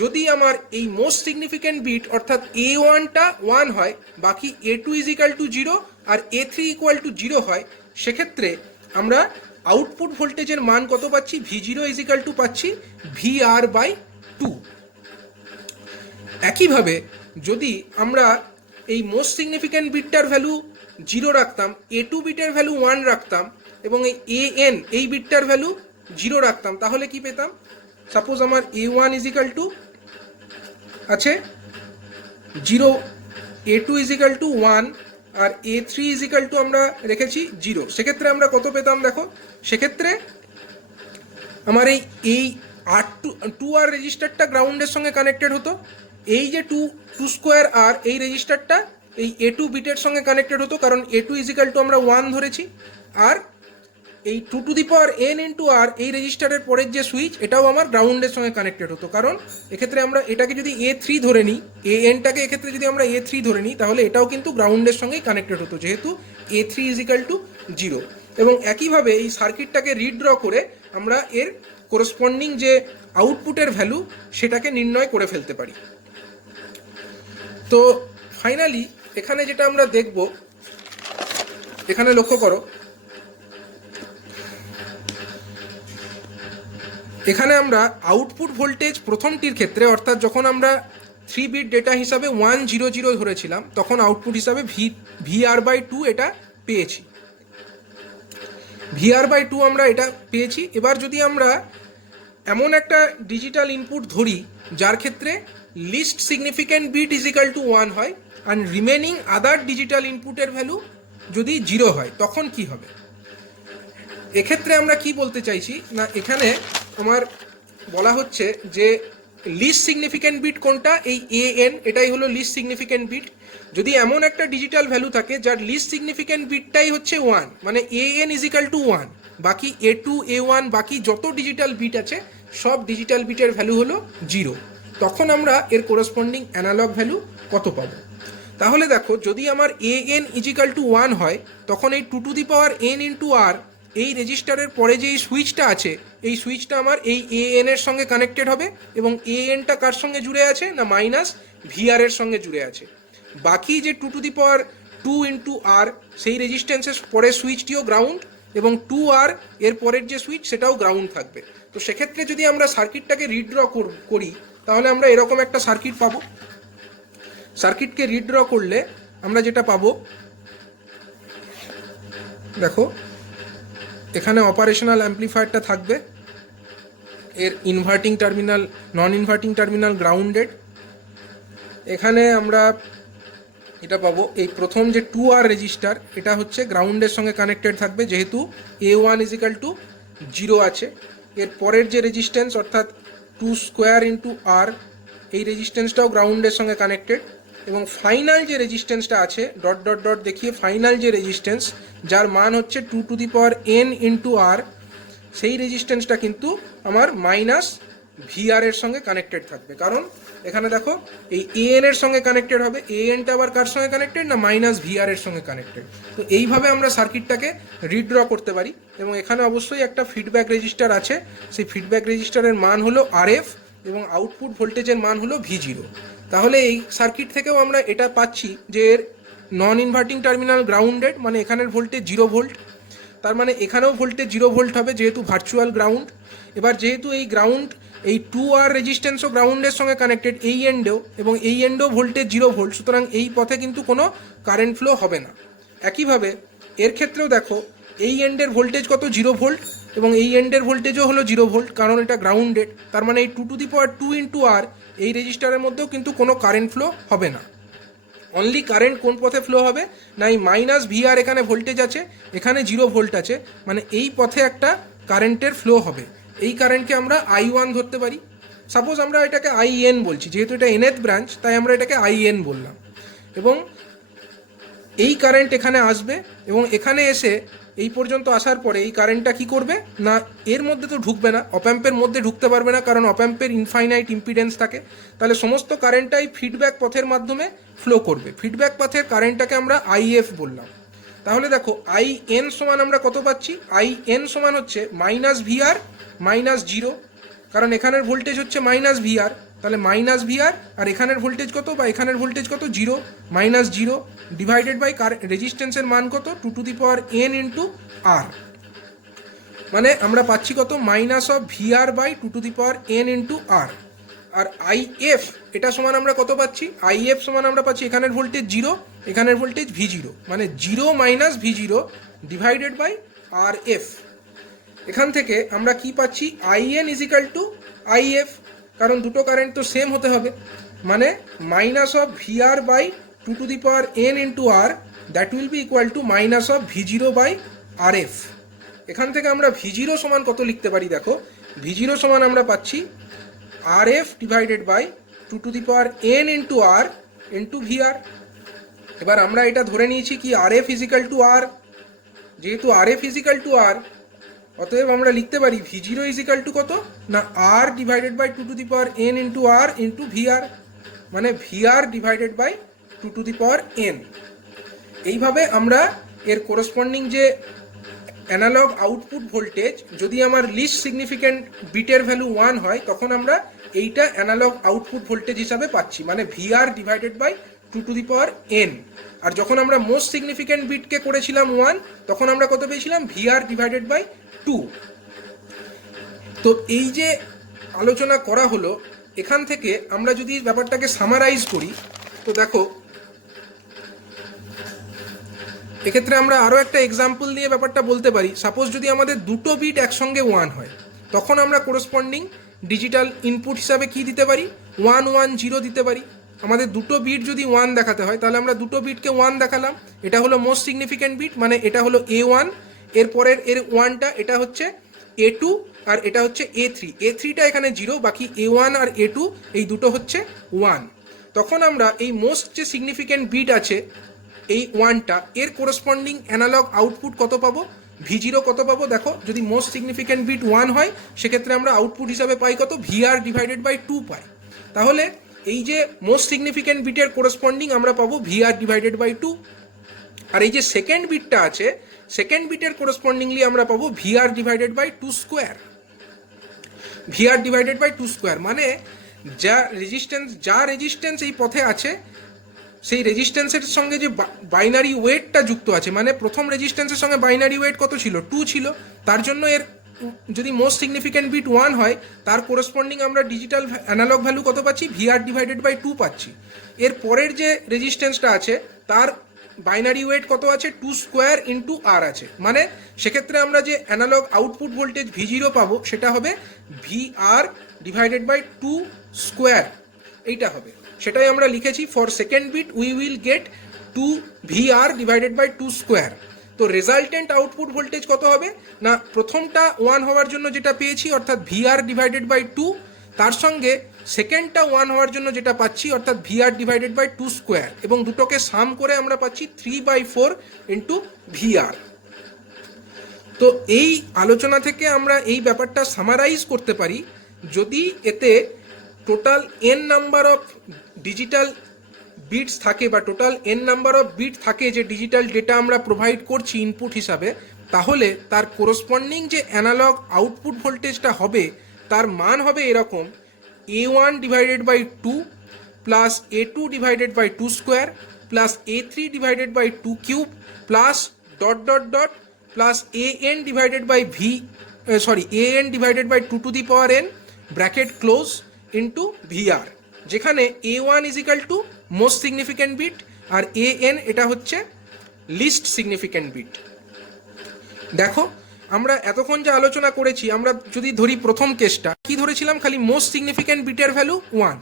যদি আমার এই মোস্ট সিগনিফিক্যান্ট বিট অর্থাৎ A1টা 1 হয়, বাকি A2 ইজ ইকাল টু 0 আর A3 ইকুয়াল টু 0 হয়, সেক্ষেত্রে আমরা আউটপুট ভোল্টেজের মান কত পাচ্ছি, V0 ইজ ইকাল টু পাচ্ছি VR বাই 2। একইভাবে যদি আমরা এই মোস্ট সিগনিফিক্যান্ট বিটটার ভ্যালু 0 রাখতাম, A2 বিটের ভ্যালু 1 রাখতাম, এবং এই AN এই বিটটার ভ্যালু 0 রাখতাম, তাহলে কি পেতাম, সাপোজ আমার A1 ইজ ইকাল টু আছে 0, A2 ইজ ইকাল টু 1 আর A3 ইজ ইকাল টু আমরা রেখেছি 0, সেক্ষেত্রে আমরা কত পেতাম দেখো, সেক্ষেত্রে আমার এই R2R রেজিস্টারটা গ্রাউন্ডের সঙ্গে কানেক্টেড হতো, এই যে 2 স্কোয়ার R এই রেজিস্টারটা এই A2 বিটের সঙ্গে কানেক্টেড হতো, কারণ A2 ইজ ইকাল টু আমরা 1 ধরেছি, আর এই 2n ইন্টু আর এই রেজিস্টারের পরের যে সুইচ এটাও আমার গ্রাউন্ডের সঙ্গে কানেক্টেড হতো, কারণ এক্ষেত্রে আমরা এটাকে যদি A3 ধরে নিই, এনটাকে এক্ষেত্রে যদি আমরা A3 ধরে নিই, তাহলে এটাও কিন্তু গ্রাউন্ডের সঙ্গেই কানেক্টেড হতো, যেহেতু A3 ইজিক্যাল টু 0। এবং একইভাবে এই সার্কিটটাকে রিড্র করে আমরা এর কোরসপন্ডিং যে আউটপুটের ভ্যালু সেটাকে নির্ণয় করে ফেলতে পারি। তো ফাইনালি এখানে যেটা আমরা দেখব, এখানে লক্ষ্য করো, এখানে আমরা আউটপুট ভোল্টেজ প্রথমটির ক্ষেত্রে, অর্থাৎ যখন আমরা 3 বিট ডেটা হিসাবে 100 ধরেছিলাম, তখন আউটপুট হিসাবে VR/2 এটা পেয়েছি, VR/2 আমরা এটা পেয়েছি। এবার যদি আমরা এমন একটা ডিজিটাল ইনপুট ধরি যার ক্ষেত্রে least significant bit is equal to 1 হয় আর রিমেনিং আদার ডিজিটাল ইনপুটের ভ্যালু যদি 0 হয়, তখন কি হবে? এক্ষেত্রে আমরা কি বলতে চাইছি না, এখানে আমার বলা হচ্ছে যে লিস্ট সিগনিফিক্যান্ট বিট কোনটা, এই AN, এটাই হলো লিস্ট সিগনিফিক্যান্ট বিট। যদি এমন একটা ডিজিটাল ভ্যালু থাকে যার লিস্ট সিগনিফিক্যান্ট বিটটাই হচ্ছে 1, মানে AN ইজিক্যাল টু 1, বাকি A2 A1 বাকি যত ডিজিটাল বিট আছে সব ডিজিটাল বিটের ভ্যালু হলো 0, তখন আমরা এর কোরসপন্ডিং অ্যানালগ ভ্যালু কত পাবো? তাহলে দেখো, যদি আমার AN ইজিক্যাল টু 1 হয়, তখন এই 2n ইন্টু আর এই রেজিস্টারের পরে যে এই সুইচটা আছে, এই সুইচটা আমার এই AN এর সঙ্গে কানেক্টেড হবে, এবং ANটা কার সঙ্গে জুড়ে আছে না মাইনাস VR এর সঙ্গে জুড়ে আছে। বাকি যে 2 ইন্টু আর সেই রেজিস্ট্যান্সের পরের সুইচটিও গ্রাউন্ড, এবং 2R এর পরের যে সুইচ সেটাও গ্রাউন্ড থাকবে। তো সেক্ষেত্রে যদি আমরা সার্কিটটাকে রিড্র করি, তাহলে আমরা এরকম একটা সার্কিট পাবো। সার্কিটকে রিড্র করলে আমরা যেটা পাবো, দেখো এখানে অপারেশনাল অ্যাম্প্লিফায়ারটা থাকবে, এর ইনভার্টিং টার্মিনাল, নন ইনভার্টিং টার্মিনাল গ্রাউন্ডেড। এখানে আমরা এটা পাবো, এই প্রথম যে 2R রেজিস্টার এটা হচ্ছে গ্রাউন্ডের সঙ্গে কানেক্টেড থাকবে, যেহেতু A1 ইজিক্যাল টু 0 আছে। এর পরের যে রেজিস্ট্যান্স অর্থাৎ 2² ইন্টু আর, এই রেজিস্ট্যান্সটাও গ্রাউন্ডের সঙ্গে কানেক্টেড। এবং ফাইনাল যে রেজিস্ট্যান্সটা আছে ডট ডট ডট দেখিয়ে, ফাইনাল যে রেজিস্ট্যান্স যার মান হচ্ছে 2n ইন্টু আর, সেই রেজিস্ট্যান্সটা কিন্তু আমার মাইনাস VR এর সঙ্গে কানেক্টেড থাকবে, কারণ এখানে দেখো এই AN এর সঙ্গে কানেক্টেড হবে, ANটা আবার কার সঙ্গে কানেক্টেড না মাইনাস VR এর সঙ্গে কানেক্টেড। তো এইভাবে আমরা সার্কিটটাকে রিড্র করতে পারি। এবং এখানে অবশ্যই একটা ফিডব্যাক রেজিস্টার আছে, সেই ফিডব্যাক রেজিস্টারের মান হলো RF এবং আউটপুট ভোল্টেজের মান হলো V0। তাহলে এই সার্কিট থেকেও আমরা এটা পাচ্ছি যে এর নন ইনভার্টিং টার্মিনাল গ্রাউন্ডেড, মানে এখানের ভোল্টেজ 0 ভোল্ট, তার মানে এখানেও ভোল্টেজ 0 ভোল্ট হবে যেহেতু ভার্চুয়াল গ্রাউন্ড। এবার যেহেতু এই গ্রাউন্ড, এই 2R রেজিস্ট্যান্সও গ্রাউন্ডের সঙ্গে কানেক্টেড এই এন্ডেও, এবং এই এন্ডেও ভোল্টেজ 0 ভোল্ট, সুতরাং এই পথে কিন্তু কোনো কারেন্ট ফ্লো হবে না। একইভাবে এর ক্ষেত্রেও দেখো, এই এন্ডের ভোল্টেজ কত 0 ভোল্ট, এবং এই এন্ডের ভোল্টেজও হলো 0 ভোল্ট, কারণ এটা গ্রাউন্ডেড। তার মানে এই 2 ইন্টু আর এই রেজিস্টারের মধ্যেও কিন্তু কোনো কারেন্ট ফ্লো হবে না। অনলি কারেন্ট কোন পথে ফ্লো হবে না, এই মাইনাস VR এখানে ভোল্টেজ আছে, এখানে 0 ভোল্ট আছে, মানে এই পথে একটা কারেন্টের ফ্লো হবে। এই কারেন্টকে আমরা I1 ধরতে পারি। সাপোজ আমরা এটাকে IN বলছি, যেহেতু এটা nth ব্রাঞ্চ তাই আমরা এটাকে IN বললাম। এবং এই কারেন্ট এখানে আসবে, এবং এখানে এসে এই পর্যন্ত আসার পরে এই কারেন্টটা কি করবে না, এর মধ্যে তো ঢুকবে না, অপ্যাম্পের মধ্যে ঢুকতে পারবে না, কারণ অপ্যাম্পের ইনফাইনাইট ইম্পিডেন্স থাকে। তাহলে সমস্ত কারেন্টটাই ফিডব্যাক পথের মাধ্যমে ফ্লো করবে। ফিডব্যাক পথের কারেন্টটাকে আমরা IF বললাম। তাহলে দেখো IN সমান আমরা কত পাচ্ছি, IN সমান হচ্ছে মাইনাস VR মাইনাস 0, কারণ এখানের ভোল্টেজ হচ্ছে মাইনাস VR, তাহলে মাইনাস VR, আর এখানের ভোল্টেজ কত বা এখানের ভোল্টেজ কত 0, মাইনাস 0 ডিভাইডেড বাই রেজিস্ট্যান্সের মান কত 2n ইন্টু আর, মানে আমরা পাচ্ছি কত minus of VR by 2n into R. আর IF এটা সমান আমরা কত পাচ্ছি, IF সমান আমরা পাচ্ছি এখানের ভোল্টেজ 0, এখানের ভোল্টেজ V0, মানে 0 minus V0 divided by RF। এখান থেকে আমরা কি পাচ্ছি, IN ইজিক্যাল টু IF, কারণ দুটো কারেন্ট তো সেম হতে হবে, মানে minus of VR by 2n into R, that will be equal to minus of V0 by RF। এখান থেকে আমরা V0 সমান কত লিখতে পারি, দেখো V0 সমান আমরা পাচ্ছি RF divided by 2n into R into VR। এবার আমরা এটা ধরে নিয়েছি কি RF ইজিক্যাল টু আর, যেহেতু RF ইজিক্যাল টু আর, অতএব আমরা লিখতে পারি V zero is equal to কত না R divided by two to the power N into R into VR, মানে VR divided by two to the power N. এইভাবে আমরা এর কোরসপন্ডিং যে অ্যানালগ আউটপুট ভোল্টেজ, যদি আমার লিস্ট সিগনিফিক্যান্ট বিটের ভ্যালু 1 হয় তখন আমরা এইটা অ্যানালগ আউটপুট ভোল্টেজ হিসাবে পাচ্ছি, মানে VR divided by two to the power N. আর যখন আমরা মোস্ট সিগনিফিক্যান্ট বিটকে করেছিলাম 1, তখন আমরা কত পেয়েছিলাম ভিআর ডিভাইডেড বাই 2। তো এই যে আলোচনা করা হলো, এখান থেকে আমরা যদি ব্যাপারটাকে সামারাইজ করি, তো দেখো এক্ষেত্রে আমরা আরও একটা এক্সাম্পল দিয়ে ব্যাপারটা বলতে পারি। সাপোজ যদি আমাদের দুটো বিট একসঙ্গে 1 হয়, তখন আমরা কোরসপন্ডিং ডিজিটাল ইনপুট হিসাবে কি দিতে পারি, 1 1 0 দিতে পারি। আমাদের দুটো বিট যদি 1 দেখাতে হয়, তাহলে আমরা দুটো বিটকে 1 দেখালাম। এটা হলো মোস্ট সিগনিফিক্যান্ট বিট, মানে এটা হলো A1, এরপরের এর 1টা এটা হচ্ছে A2, আর এটা হচ্ছে A3। A3টা এখানে 0, বাকি A1 আর A2 এই দুটো হচ্ছে 1। তখন আমরা এই মোস্ট যে সিগনিফিক্যান্ট বিট আছে এই 1টা, এর কোরসপন্ডিং অ্যানালগ আউটপুট কত পাবো, V0 কত পাবো। দেখো যদি মোস্ট সিগনিফিক্যান্ট বিট 1 হয়, সেক্ষেত্রে আমরা আউটপুট হিসাবে পাই কত, VR ডিভাইডেড বাই 2 পাই। তাহলে এই যে মোস্ট সিগনিফিক্যান্ট বিটের কোরসপন্ডিং আমরা পাবো VR ডিভাইডেড বাই 2। আর এই যে সেকেন্ড বিটটা আছে, সেকেন্ড বিটের কোরসপন্ডিংলি আমরা পাবো VR divided by 2 square. VR divided by 2 square মানে যা রেজিস্ট্যান্স এই পথে আছে, সেই রেজিস্ট্যান্সের সঙ্গে যে বাইনারি ওয়েটটা যুক্ত আছে, মানে প্রথম রেজিস্ট্যান্সের সঙ্গে বাইনারি ওয়েট কত ছিল, 2 ছিল। তার জন্য এর যদি মোস্ট সিগনিফিক্যান্ট বিট 1 হয়, তার কোরসপন্ডিং আমরা ডিজিটাল অ্যানালগ ভ্যালু কত পাচ্ছি, VR ডিভাইডেড বাই 2 পাচ্ছি। এর পরের যে রেজিস্ট্যান্সটা আছে তার বাইনারি ওয়েট কত আছে, 2 স্কোয়ার ইন্টু আর আছে, মানে সেক্ষেত্রে আমরা যে অ্যানালগ আউটপুট ভোল্টেজ V0 পাবো সেটা হবে VR ডিভাইডেড বাই 2 স্কোয়ার, এইটা হবে। সেটাই আমরা লিখেছি, for second bit we will get 2 VR divided by 2 square. তো রেজাল্টেন্ট আউটপুট ভোল্টেজ কত হবে না, প্রথমটা 1 হওয়ার জন্য যেটা পেয়েছি অর্থাৎ VR ডিভাইডেড বাই 2, তার সঙ্গে সেকেন্ডটা 1 হওয়ার জন্য যেটা পাচ্ছি অর্থাৎ VR ডিভাইডেড বাই 2 স্কোয়ার, এবং দুটোকে সাম করে আমরা পাচ্ছি 3/4 ইন্টু VR। তো এই আলোচনা থেকে আমরা এই ব্যাপারটা সামারাইজ করতে পারি, যদি এতে total n number of digital bits থাকে বা total n number of bit থাকে যে ডিজিটাল ডেটা আমরা প্রোভাইড করছি ইনপুট হিসাবে, তাহলে তার কোরসপন্ডিং যে অ্যানালগ আউটপুট ভোল্টেজটা হবে তার মান হবে এরকম, A1 divided by 2 plus A2 divided by 2 square plus A3 divided by 2 cube plus dot dot dot plus AN divided by AN divided by 2 to the power n bracket close into VR, যেখানে A1 is equal to most significant bit আর AN এটা হচ্ছে list significant bit. দেখো আমরা এতক্ষণ যে আলোচনা করেছি, আমরা যদি ধরি প্রথম কেসটা, কি ধরেছিলাম, খালি মোস্ট সিগনিফিক্যান্ট বিটের ভ্যালু 1।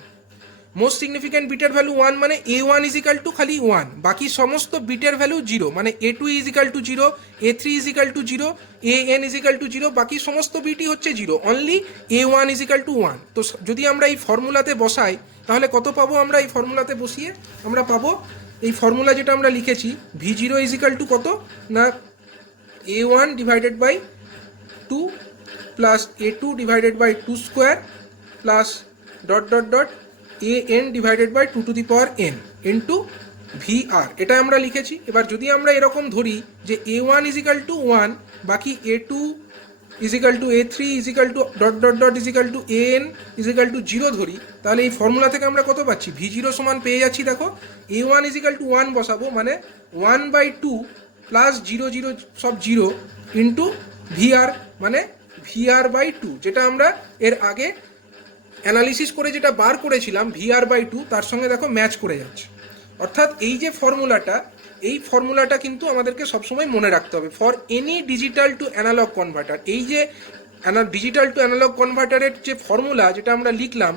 মোস্ট সিগনিফিক্যান্ট বিটের ভ্যালু 1 মানে A1 ইজ ইকাল টু খালি 1, বাকি সমস্ত বিটের ভ্যালু 0, মানে A2 is equal to 0, A3 is equal to 0, AN is equal to 0, বাকি সমস্ত বিটই হচ্ছে 0, only A1 is equal to 1। তো যদি আমরা এই ফর্মুলাতে বসাই তাহলে কত পাবো, আমরা এই ফর্মুলাতে বসিয়ে আমরা পাবো এই ফর্মুলা যেটা আমরা লিখেছি, V0 ইজ ইকাল টু কত না A1 divided by 2 plus A2 divided by 2 square plus dot dot dot AN divided by 2 to the power n into VR, এটা আমরা লিখেছি। এবার যদি আমরা এরকম ধরি যে A1 ইজ ইকাল টু 1, বাকি A2 is equal two A3 is equal two dot dot dot is equal two AN is equal to 0 ধরি, তাহলে এই ফর্মুলা থেকে আমরা কত পাচ্ছি, V0 সমান পেয়ে যাচ্ছি। দেখো A1 ইজ ইকাল টু 1 বসাবো, মানে 1/2 প্লাস 0 0 সব 0 ইন্টু VR, মানে VR বাই 2, যেটা আমরা এর আগে অ্যানালিসিস করে যেটা বার করেছিলাম VR বাই 2, তার সঙ্গে দেখো ম্যাচ করে যাচ্ছে। অর্থাৎ এই যে ফর্মুলাটা, এই ফর্মুলাটা কিন্তু আমাদেরকে সবসময় মনে রাখতে হবে for any digital to analogue converter. এই যে ডিজিটাল টু অ্যানালগ কনভার্টারের যে ফর্মুলা যেটা আমরা লিখলাম,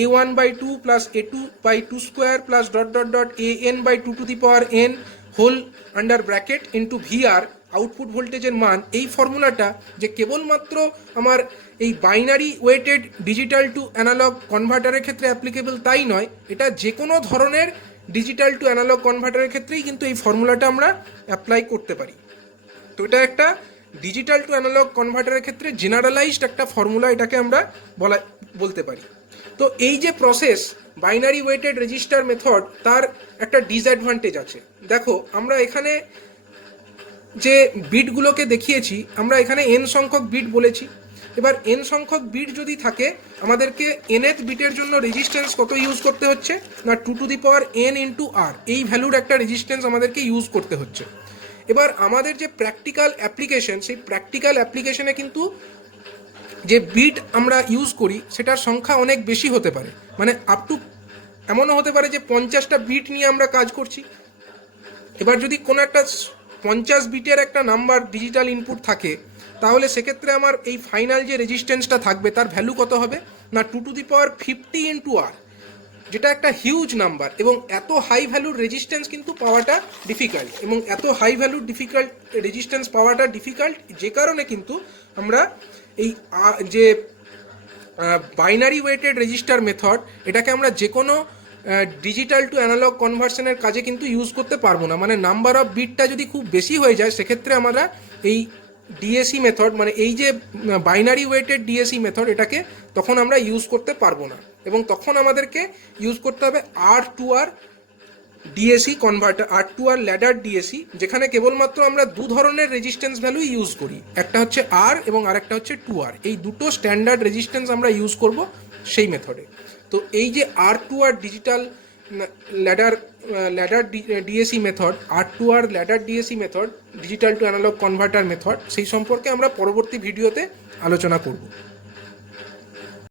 A1/2 plus A2/2 square plus dot dot dot AN/2 to the power n whole under bracket into VR, output ভোল্টেজের মান, এই ফর্মুলাটা যে কেবলমাত্র আমার এই binary weighted digital to analogue কনভার্টারের ক্ষেত্রে অ্যাপ্লিকেবল তাই নয়, এটা যে কোনো ধরনের ডিজিটাল টু অ্যানালগ কনভার্টারের ক্ষেত্রেই কিন্তু এই ফর্মুলাটা আমরা অ্যাপ্লাই করতে পারি। তো এটা একটা ডিজিটাল টু অ্যানালগ কনভার্টারের ক্ষেত্রে জেনারেলাইজড একটা ফর্মুলা এটাকে আমরা বলতে পারি। তো এই যে process binary weighted register method, তার একটা ডিসঅ্যাডভান্টেজ আছে। দেখো আমরা এখানে যে বিটগুলোকে দেখিয়েছি, আমরা এখানে এন সংখ্যক বিট বলেছি। এবার এন সংখ্যক বিট যদি থাকে, আমাদেরকে nth বিটের জন্য রেজিস্ট্যান্স কত ইউজ করতে হচ্ছে না 2n ইন্টু আর, এই ভ্যালুর একটা রেজিস্ট্যান্স আমাদেরকে ইউজ করতে হচ্ছে। এবার আমাদের যে প্র্যাকটিক্যাল অ্যাপ্লিকেশন, সেই প্র্যাকটিক্যাল অ্যাপ্লিকেশনে কিন্তু যে বিট আমরা ইউজ করি সেটার সংখ্যা অনেক বেশি হতে পারে, মানে আপ টু এমনও হতে পারে যে 50টা বিট নিয়ে আমরা কাজ করছি। এবার যদি কোনো একটা 50 বিটের একটা নাম্বার ডিজিটাল ইনপুট থাকে, তাহলে সেক্ষেত্রে আমার এই ফাইনাল যে রেজিস্ট্যান্সটা থাকবে তার ভ্যালু কত হবে না 250 ইন্টু আর, যেটা একটা হিউজ নাম্বার। এবং এত হাই ভ্যালুর রেজিস্ট্যান্স কিন্তু পাওয়াটা ডিফিকাল্ট, এবং এত হাই ভ্যালুর রেজিস্ট্যান্স পাওয়াটা ডিফিকাল্ট যে কারণে কিন্তু আমরা এই যে বাইনারি ওয়েটেড রেজিস্টার মেথড, এটাকে আমরা যে কোনো ডিজিটাল টু অ্যানালগ কনভার্সনের কাজে কিন্তু ইউজ করতে পারবো না। মানে নাম্বার অফ বিটটা যদি খুব বেশি হয়ে যায়, সেক্ষেত্রে আমরা এই ডিএসি মেথড, মানে এই যে বাইনারি ওয়েটেড ডিএসি মেথড, এটাকে তখন আমরা ইউজ করতে পারবো না। এবং তখন আমাদেরকে ইউজ করতে হবে R2R DAC converter, R2R ladder DAC, যেখানে কেবলমাত্র আমরা দু ধরনের রেজিস্ট্যান্স ভ্যালু ইউজ করি, একটা হচ্ছে আর এবং আরেকটা হচ্ছে 2R। এই দুটো স্ট্যান্ডার্ড রেজিস্ট্যান্স আমরা ইউজ করব সেই মেথডে। তো এই যে R2R digital ladder DAC method, R2R ladder DAC method, digital to analogue converter method, সেই সম্পর্কে আমরা পরবর্তী ভিডিওতে আলোচনা করব।